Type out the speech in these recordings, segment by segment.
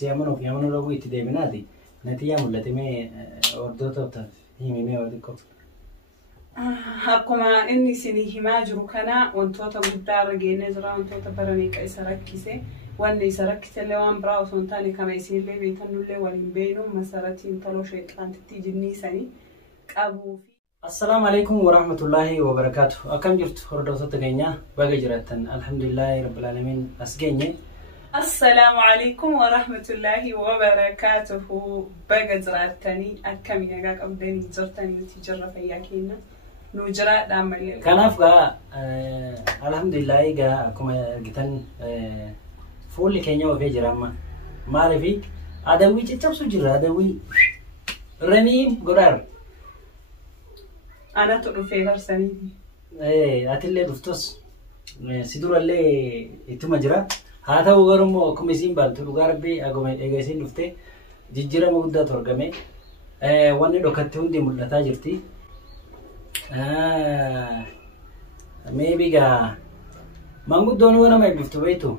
siamo lobui ti deminati natiya mullatime ordota ta himime ordiko akkuma inni isinii himaa jiru kana wantoota guddaa irra geenne jira wantoota baraniiqa isa rakkise wanni isa rakkisellee waan biraa osoo hin taane kama isinillee beekannullee waliin beeynu masaratiin taloo sheexaantitti jinniisanii qabuufi. السلام عليكم ورحمة الله وبركاته. أكم جرت هردوسة تغنيا باقي جراتن الحمد لله رب العالمين أسجيني. السلام عليكم ورحمة الله وبركاته. باقي جراتني أكم يجاك أبداني جرتني وتجرب فياكينا نجرا دامل. كان أفقا الحمد لله جا أكم جتن فول كينيا وفي جرامة ما رفيق أدوي تجبسو جرا أدوي رنيم قرار. أنا تروفي غرسني. أتلي دفتوس سيدور اللي يتمجرا هذا هو غرمو كمسين بالتو غربي أقوم إجازين دفته جيجرا مودا ترجمة واني لوكتون دي ملتا جرتي maybe ga mangu donu wana mai duftu baitu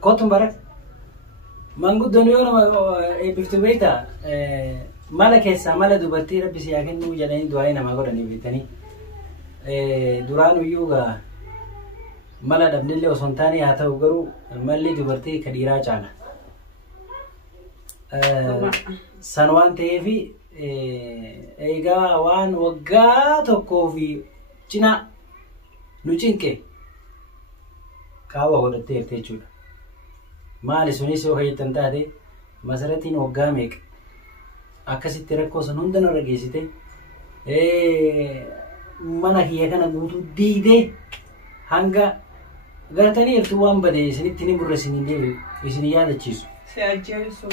kotum barak mangu donu wana mai duftu baita mala keessa mala dubartii rabbi si yakennu jedhanii du'aa nama godhanii beekanii duraan uyyuuga mala dhabnillee osoo hin taane haa ta'u garuu malli dubartii ka dhiiraa caala san waan ta'eef eegaa waan waggaa tokkoo fi cinaa nu cinqe qaawwa godhattee jirti jechuudha. Maali sunis yoo fayyadamtan taate masaratiin waggaa meeqa akkasitti rakkoo san hunda narra geessite mana kiyya kana guutuu diidee hanga gartanii jirtu waan badee isinitti ni burra isin yaadachiisu.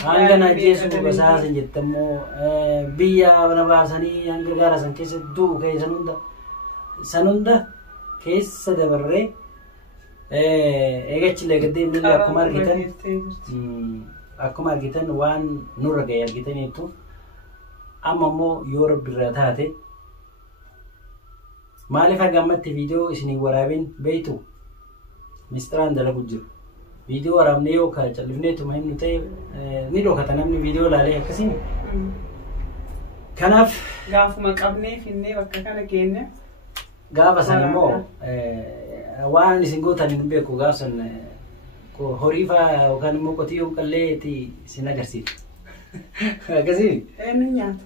Hanga na jeesu basaasan jettammoo biyya na baasanii hanga gaara san keessa du'u ka'e san hunda keessa dabarree eegachillee gaddeemnillee akkuma argitan waan nurra ga'e argitaniitu amma immoo yoo rabbi irraa taate maaliif hagammatti viidiyoo isinii waraabin beeytu mistiraan dalagu jiru viidiyoo waraabnee yoo ka callifneetuma himnu ta'e ni dhokata namni viidiyoo laalee akkasiin kanaaf gaafuma qabnee finnee bakka kana geenne gaafa san immoo waan isin gootan hin beeku gaafa san horii fa'aa yookaan immoo qotiyyoo qalleetti isin agarsiisa akkasiin ni nyaata.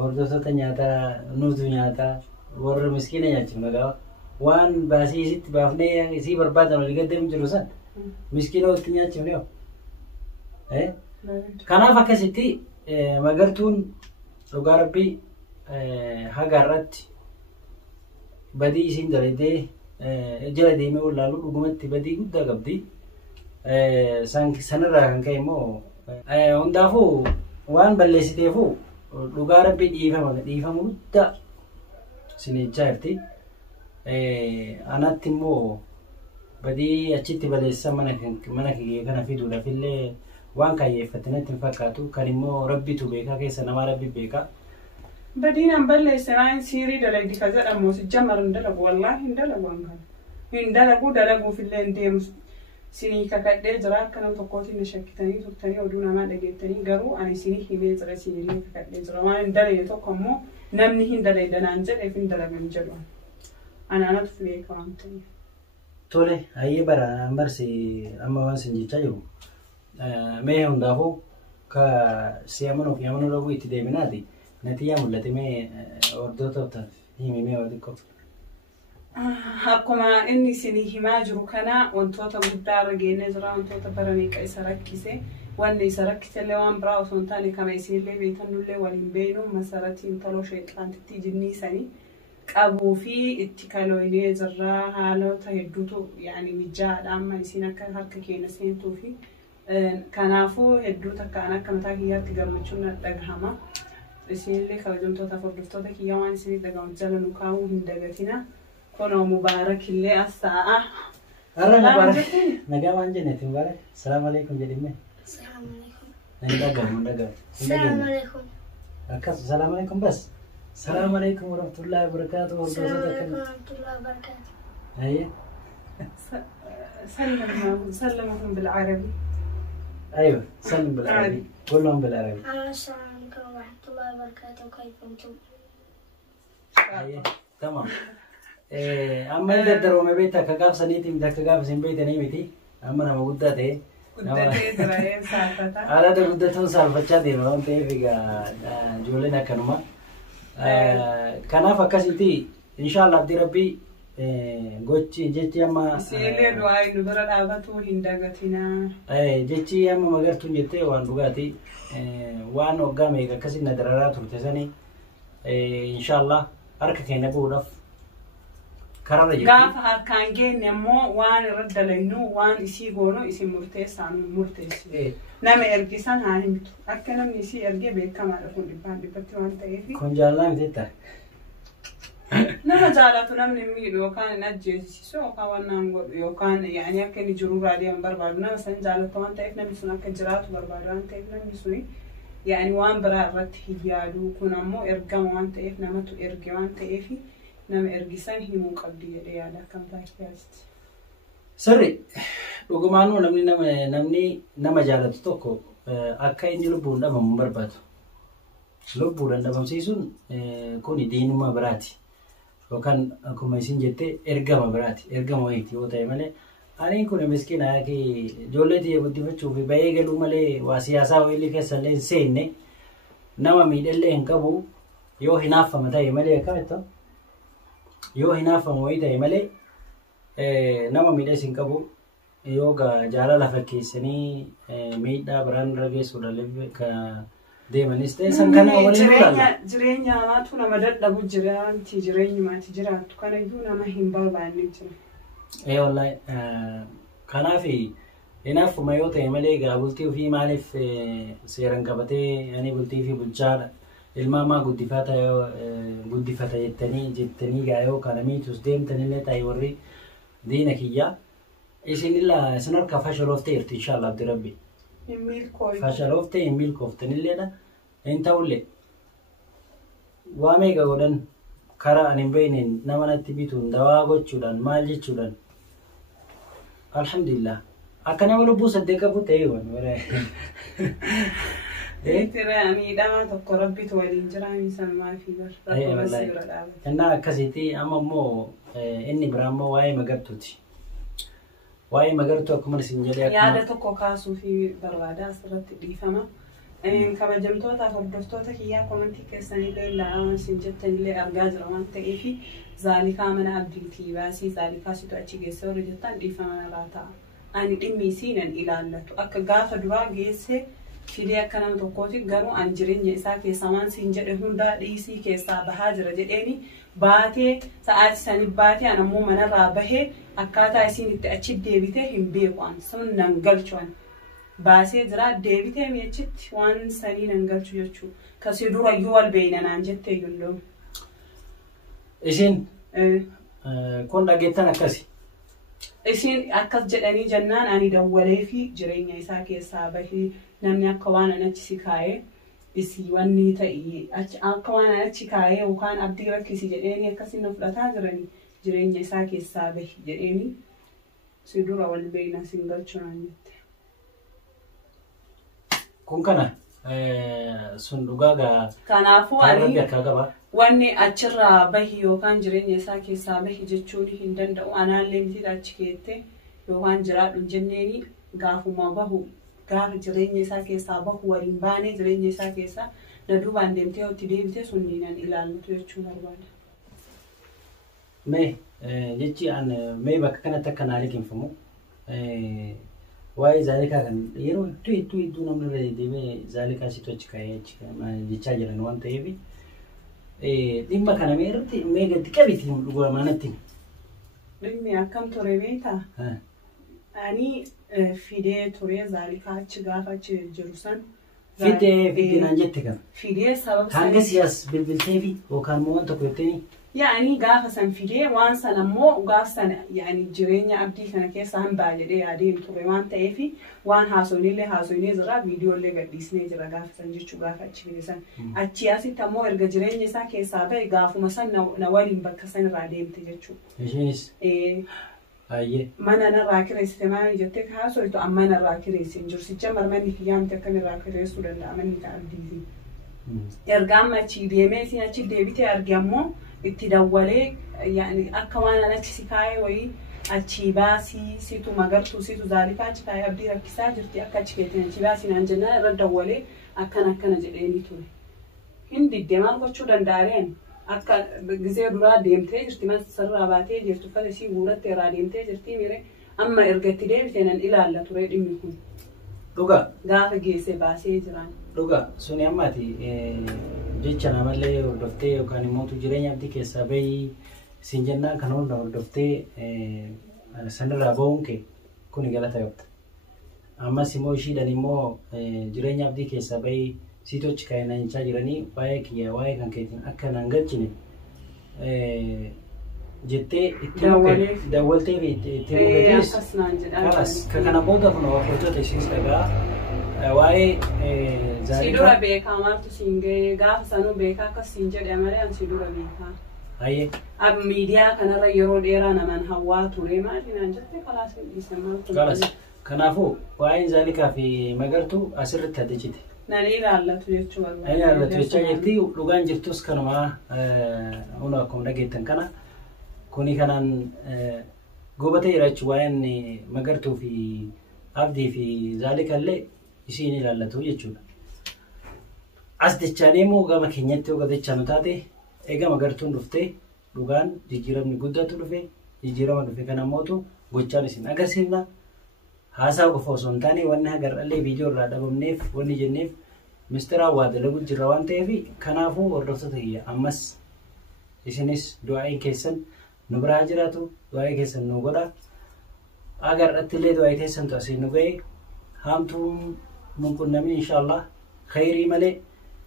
Hordoftoota nyaataa nuutu nyaataa warra miskiina nyaachifna gaafa waan baasii isitti baafnee isii barbaadan olii gaddeemu jiru san miskiina walitti nyaachifne yoo kanaaf akkasitti magartuun dhugaa rabbii haga irratti badii isiin dalaydee jala deemee wallaaluu dhugumatti badii guddaa qabdi sanirraa kan ka'e immoo hundaafuu waan balleessiteefuu dhugaa rabbii dhiifama guddaa sinechaa jirti anatti immoo badii achitti balleessa mana kiyya kana fiduudhaaf illee waan kaayyeeffatanitti hin fakkaatu kan immoo rabbitu beekaa keessa namaa rabbi beekaa. Badiin an balleessa naan siirii dalagdi ka jedhamu si jamar hin dalagu wallaahi hin dalagu an kana hin dalagu dalaguuf illee hin deemu sinii kakadhee jira akka nama tokkootiin na shakkitanii turtanii oduu namaa dhageettanii garuu ani sinii himee jira sinillee kakadhee jira waan hin dalagne tokko immoo namni hin dalayda naan jedheef hin dalagan jedhu anaanatu beeka waan ta'eef. Tole hayyee bara ambarsi amma waan sin jechaa jiru mee hundaafuu ka si'amanuu fi amanuu dhabuu itti deeminaati natiyaa mul'atime hordoftoota himimee waa xiqqoo. Akkuma inni isinii himaa jiru kana wantoota guddaa irra geenne jira wantoota baraniiqa isa rakkise wanni isa rakkisellee waan biraa osoo hin taane kama isinillee beekannullee waliin beeynu masaratiin taloo sheexaantitti jinniisanii qabuufi itti kalooynee jirra haalota hedduutu yaani mijaadha amma isin akka harka keenya seentuu fi kanaafuu hedduu takkaan akka mataa kiyyaatti gammachuun dhagahama isinillee kabajamtoota hordoftoota kiyyaa waan isinii dhagahamu jala nu kaa'uu hin dagatina. Kono mubarak illee asaa'a. Arra mubarak nagaa waan jenneeti mubarak. Salaamu alaikum jedhime. Salaamu alaikum. Nani dhagahamu. Salaamu alaikum. Akkas salaamu alaikum bas. Salaamu alaikum warahmatullahi wabarakatuh. Salaamu alaikum warahmatullahi wabarakatuh. Ayye. سلمهم بالعربي. أيوة سلم بالعربي كلهم بالعربي. السلام عليكم ورحمة الله وبركاته كيف أنتم؟ تمام. أما إذا دروا ما بيتك كقاف سنيتي بدك كقاف سن بيت نيمتي أما أنا موجودة تي. قدتي درين سالفتا. على ده قدتهم سالفة دي ما أنت في جولنا كنوما. كنا فكسيتي إن شاء الله بدي ربي gochi jechi amma sile du'ai nu bira dhaabatu hin dagatina jechi amma magartu jette waan dhugaati waan hoggame akkasi na dararaa turte sani inshallah harka keenya buudhaaf karara jetti gaafa harkaan geenne ammoo waan irra dalaynu waan isii goono isin murteessaan murteessi nama ergisan haa himtu akka namni isii ergee beekamaadha kun dhibbatti waan ta'eef kun jaallaan jetta nama jaalatu namni miidhu yookaan hin ajjeesisu yookaan waan naan godhu yookaan yaani akka inni jiru raadiyoon barbaadu nama san jaalatu waan ta'eef namni sun akka jiraatu barbaadu waan ta'eef namni suni yaani waan biraa irratti hin yaadu kun ammoo ergama waan ta'eef namatu erge waan ta'eef nama ergisan himuu qabdi jedhee yaada akkam taasisti. Sirri dhugumaanuu namni nama jaalatu tokko akka inni lubbuun dhabamu barbaadu. Lubbuudhaan dhabamsiisuun kuni diinummaa biraati. Yookaan akkuma isin jette ergama biraati. Ergama wayiiti yoo ta'e malee ani kun miskiina yaki ijoollee tiyya guddifachuu fi bahee galuu malee waa siyaasaa wayilii keessa illee hin seenne nama miidhallee hin qabu yoo hinaaffama ta'e malee akkamitti yoo hinaaffama wayii ta'e malee nama miidhas hin qabu yoo jaalala fakkeessanii miidhaa biraan irra geessuudhaan deemanis ta'e san kana waliin ilaalla. Jireenya namaatu nama dadhabu jiraanti jireenyumaati jiraattu kanayyuu nama hin barbaanne jira. Wallahi kanaaf hinaaffuma yoo ta'e malee egaa bultii ofii maaliif seeran qabatee ani bultii fi bulchaadha ilmaamaa guddifata jettanii gaa yoo kana miitus deemtanillee ta'e warri diina kiyyaa isin harka fashaloofteerti inshaallah abdi rabbi. Fashaloofte hin milkooftanilleedha hin ta'ullee waa meeqa godhan karaa ani hin beekneen nama natti bituun dawaa gochuudhaan maal jechuudhaan alhamdulillah akka nama lubbuu saddeet qabu ta'e miidhama tokko rabbitu waliin jiraanii sanumaa fi barbaada. Innaa akkasitti amma immoo inni biraa immoo waa'ee magartuuti. Waa'ee magartuu akkuma isin jedhee yaada tokko kaasuu fi barbaada asirratti dhiifama. Kabajamtoota hordoftoota kiyyaa komentii keessanillee ilaalaa isin jettanillee argaa jira waan ta'eef zaalikaa mana abdiitii baasii zaalikaa situ achi geesse warri jettan dhiifama narraa ta'a. Ani dhimmi isiinan ilaallatu akka gaafa duraa geesse fidee akka nama tokkooti garuu an jireenya isaa keessa waan siin jedhe hundaa dhiisii keessaa bahaa jira jedheeni baatee sa'aati sanii baatee an ammoo manarraa bahee akkaataa isiin itti achi deebitee hin beeku an sun nan galchu an baasee jira deebitee mi'achitti waan sanii nan galchu jechuudha. Kasii durayyuu wal beeynanaan jettee yulloo. Isin kun dhageettan akkasi. Isin akkas jedhanii jennaan ani dawwalee fi jireenya isaa keessaa bahee namni akka waan an achi si kaa'ee isii wanni ta'e akka waan an achi kaa'ee yookaan abdii rakkisi jedheeni akkasiin na fudhataa jiranii jireenya isaa keessaa bahi jedheeni si dura wal beeyna sin galchuunaan jette. Kun kana sun dhugaagaa kanaafuu ani wanni achirraa bahi yookaan jireenya isaa keessaa bahi jechuun hin danda'u anaallee miti achi keette yookaan jiraadhu jenneeni gaafuma bahu gaafa jireenya isaa keessaa bahu waliin baanee jireenya isaa keessaa na duubaan deemtee itti deebitee sunniinan ilaallatu jechuu barbaada. Mee jechi an mee bakka kanatti akka naa liqinfamu waa'ee zaalikaa kan yeroo hedduu namni irra deemee zaalikaa situ achi kaa'ee jechaa jiran waan ta'eef dhimma kana mee irratti mee gadi qabiti dhugumanatti. Dhimmi akkam ture beektaa? Ani fidee ture zaalikaa achi gaafa achi jiru san. Fidee naan jette kana. Fidee sababa sana. Hanga siyaas bilbiltee fi yookaan immoo waan tokko jettanii. Yaani gaafa san fidee waan sana immoo gaafa sana yaani jireenya abdii kana keessa hambaa jedhee yaadeen ture waan ta'eef waan haasoinee jira viidiyoollee gadhiisnee jira gaafa san jechuu gaafa achi fide san. Achi asitti ammoo erga jireenya isaa keessaa bahe gaafuma san na waliin bakka san irraa deemte jechuudha. Ishiinis. Aye. Mana narraa kireessite maal jettee kaasooytu amma narraa kireessin jirsicha marmanni kiyyaamte akkamirraa kireessuu danda'a manni taa'abdiisi. Ergaan achii deemee isin achi deebitee arge ammoo itti dawwalee akka waan achi si kaa'ee wayii achi baasii situ magartuu situ zaalifaa achi kaa'ee abdii rakkisaa jirti akka achi keetiin achi baasii naan jennaan irra dawwalee akkana jedheeni ture. Hin diddee maal gochuu danda'areen akka gizee duraa deemtee jirti man sarraa baatee jirtu uffata isii guuratte irraa deemtee jirti mire amma erga itti deebitee nan ilaalla ture dhimmi kun. Dhugaa. Gaafa geessee baasee jiraan. Dhugaa suni ammaati jecha namallee hordoftee yookaan immoo jireenya abdii keessaa bahii siin jennaan kan hunda hordoftee sanirraa bahuun kee kuni galata qabda. Ammas immoo ishiidhaan immoo jireenya abdii keessaa bahii siitochi kan naanchaa jiranii waa'ee kiyyaa waa'ee kan keetiin akka naan galchine jettee itti dawwaltee fi itti mukatees kalas kana booda kun hordoftoota isiis dhagaa waa'ee sidura beekaa maaltu siin ga'ee gaafa sanuu beekaa akkas siin jedhe malee an sidura beekaa. Aye. Ab miidiyaa kanarra yeroo dheeraa naman hawwaa ture maali naan jette kalaas hin dhiise maaltu. Kalas kanaafuu waa'een zaalikaa fi magartuu asirratti haddechite. Nani ilaallatu jechuu barbaada. Nani ilaallatu jechaa jirti dhugaan jirtus kanuma hunda akkuma dhageettan kana kuni kanaan gobatee jiraachuu waa'een magartuu fi abdii fi zaalikallee isiin ilaallatu jechuudha. As dechaanii immoo gama keenyatti yoo gadachaa taate egaa magartuun dhuftee dhugaan jijjiiramni guddatu dhufe jijjiirama dhufe kana mootu gochaan isin agarsiifna. Haasaa qofa osoo hin taane wanni agarrallee viidiyoo irraa dhabamneef wanni jenneef mistiraa waa dalagu jirra waan ta'eef kanaafuu hordoftoota kiyya ammas isinis du'aa'iin keessan nu biraa jiraatu du'aa'ii keessan nu godha. Agarratti illee du'aa'ii keessantu asiin nu ga'e haamtuun nun qunnamni inshaallah khayrii malee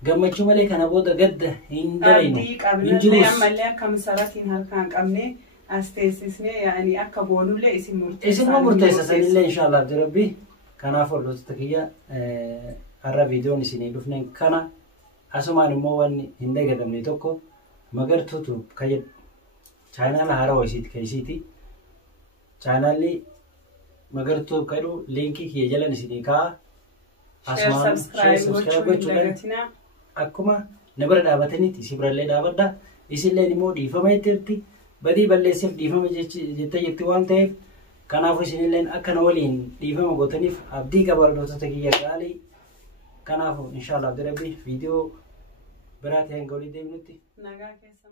gammachuu malee kana booda gadda hin daraynu hin jirus. Ammallee akka misaratiin harkaan qabnee as teessisnee yaa'anii akka boonullee isin murteessaa. Isin murteessanillee inshaallah abdi rabbii kanaaf hordoftoota kiyya har'a viidiyoon isinii dhufne kana asumaan immoo wanni hin dagatamne tokko magartuutu kayyadu chaanaala haarawaa isiiti keessiiti chaanaalli magartuu kadhu liinkii kiyya jalan isinii kaa'a asumaan subscribe gochuudhaan akkuma na bira dhaabatanitti isin birallee dhaabadha isinleen immoo dhiifama jetteerti badii balleessiif dhiifama jettee jirti waan ta'eef kanaafuu isinilleen akka na waliin dhiifama gootaniif abdii qaba hordoftoota kiyya gaalii kanaafuu inshaallah abdi rabbii viidiyoo biraa ta'een ga'uu deemnutti nagaa keessa.